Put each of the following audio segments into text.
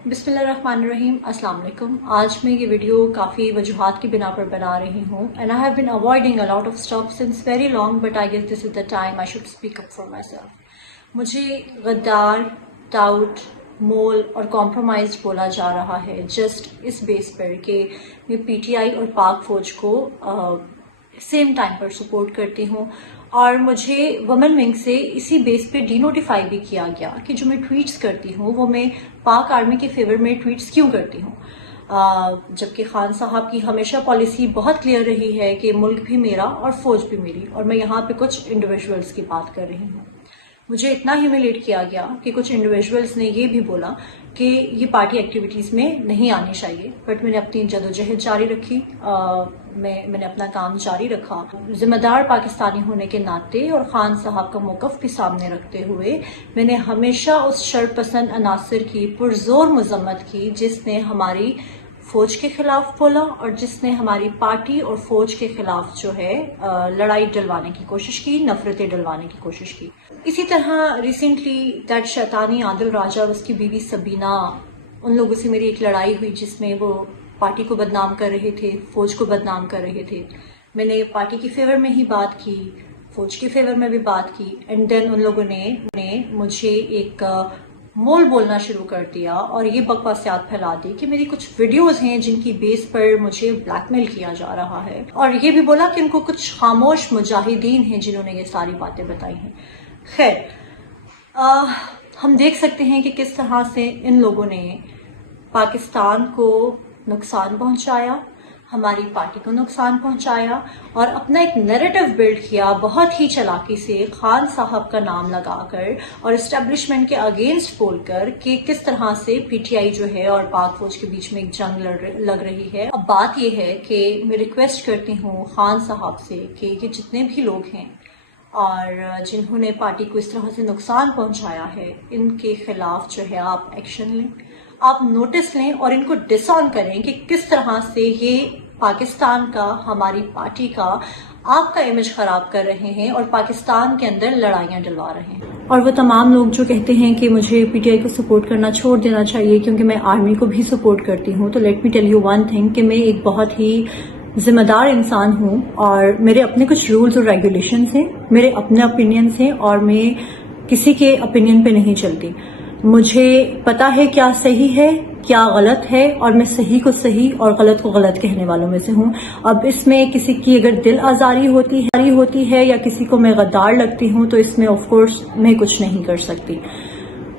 बिस्मिल्लाहिर्रहमानिर्रहीम, अस्सलाम वालेकुम। आज मैं ये वीडियो काफ़ी वजूहात की बिना पर बना रही हूँ and I have been avoiding a lot of stuff since very long, but I guess this is the time I should speak up for my self. मुझे गद्दार, टाउट, मोल और कॉम्प्रोमाइज बोला जा रहा है जस्ट इस बेस पर कि मैं पीटीआई और पाक फौज को सेम टाइम पर सपोर्ट करती हूँ, और मुझे वुमेन विंग से इसी बेस पे डीनोटिफाई भी किया गया कि जो मैं ट्वीट्स करती हूँ वो मैं पाक आर्मी के फेवर में ट्वीट्स क्यों करती हूँ, जबकि खान साहब की हमेशा पॉलिसी बहुत क्लियर रही है कि मुल्क भी मेरा और फौज भी मेरी, और मैं यहाँ पे कुछ इंडिविजुअल्स की बात कर रही हूँ। मुझे इतना ह्यूमिलेट किया गया कि कुछ इंडिविजुअल्स ने ये भी बोला कि ये पार्टी एक्टिविटीज़ में नहीं आनी चाहिए, बट मैंने अपनी जदोजहद जारी रखी। मैंने अपना काम जारी रखा जिम्मेदार पाकिस्तानी होने के नाते, और खान साहब का मौक़िफ़ भी सामने रखते हुए मैंने हमेशा उस शरपसंद अनासर की पुरजोर मजम्मत की जिसने हमारी फौज के खिलाफ बोला और जिसने हमारी पार्टी और फौज के खिलाफ जो है लड़ाई डलवाने की कोशिश की, नफरतें डलवाने की कोशिश की। इसी तरह रिसेंटली दैट शैतानी आदिल राजा और उसकी बीवी सबीना, उन लोगों से मेरी एक लड़ाई हुई जिसमें वो पार्टी को बदनाम कर रहे थे, फौज को बदनाम कर रहे थे। मैंने पार्टी के फेवर में ही बात की, फौज के फेवर में भी बात की, एंड देन उन लोगों ने मुझे एक मोल बोलना शुरू कर दिया और ये बकवासियात फैला दी कि मेरी कुछ वीडियोस हैं जिनकी बेस पर मुझे ब्लैकमेल किया जा रहा है, और ये भी बोला कि उनको कुछ खामोश मुजाहिदीन हैं जिन्होंने ये सारी बातें बताई हैं। खैर, हम देख सकते हैं कि किस तरह से इन लोगों ने पाकिस्तान को नुकसान पहुंचाया, हमारी पार्टी को नुकसान पहुंचाया, और अपना एक नैरेटिव बिल्ड किया बहुत ही चालाकी से खान साहब का नाम लगाकर और एस्टेब्लिशमेंट के अगेंस्ट बोलकर कि किस तरह से पीटीआई जो है और पाक फौज के बीच में एक जंग लग रही है। अब बात यह है कि मैं रिक्वेस्ट करती हूँ खान साहब से कि ये जितने भी लोग हैं और जिन्होंने पार्टी को इस तरह से नुकसान पहुंचाया है, इनके खिलाफ जो है आप एक्शन लें, आप नोटिस लें और इनको डिसऑन करें कि किस तरह से ये पाकिस्तान का, हमारी पार्टी का आपका इमेज खराब कर रहे हैं और पाकिस्तान के अंदर लड़ाइयां डलवा रहे हैं। और वो तमाम लोग जो कहते हैं कि मुझे पीटीआई को सपोर्ट करना छोड़ देना चाहिए क्योंकि मैं आर्मी को भी सपोर्ट करती हूँ, तो let me tell you one thing कि मैं एक बहुत ही जिम्मेदार इंसान हूँ और मेरे अपने कुछ रूल्स और रेगुलेशंस हैं, मेरे अपने ओपिनियंस हैं और मैं किसी के ओपिनियन पे नहीं चलती। मुझे पता है क्या सही है क्या गलत है, और मैं सही को सही और गलत को गलत कहने वालों में से हूँ। अब इसमें किसी की अगर दिल आजारी होती है या किसी को मैं गद्दार लगती हूँ तो इसमें ऑफ कोर्स मैं कुछ नहीं कर सकती।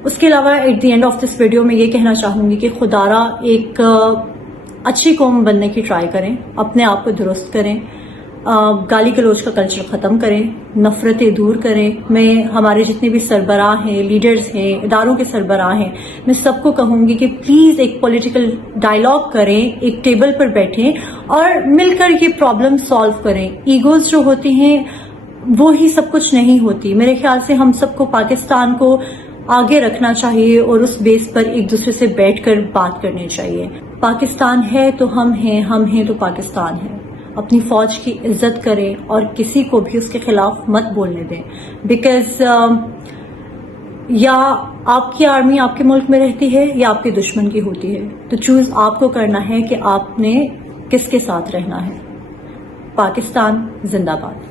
उसके अलावा at the end of this video में ये कहना चाहूंगी कि खुदारा एक अच्छी कौम बनने की ट्राई करें, अपने आप को दुरुस्त करें, गाली गलौज का कल्चर खत्म करें, नफरतें दूर करें। मैं हमारे जितने भी सरबराह हैं, लीडर्स हैं, इदारों के सरबराह हैं, मैं सबको कहूंगी कि प्लीज एक पॉलिटिकल डायलॉग करें, एक टेबल पर बैठें और मिलकर ये प्रॉब्लम सॉल्व करें। ईगोज जो होती हैं वो ही सब कुछ नहीं होती। मेरे ख्याल से हम सबको पाकिस्तान को आगे रखना चाहिए और उस बेस पर एक दूसरे से बैठकर बात करनी चाहिए। पाकिस्तान है तो हम हैं तो पाकिस्तान है। अपनी फौज की इज्जत करें और किसी को भी उसके खिलाफ मत बोलने दें, बिकॉज या आपकी आर्मी आपके मुल्क में रहती है या आपके दुश्मन की होती है, तो चूज आपको करना है कि आपने किसके साथ रहना है। पाकिस्तान जिंदाबाद।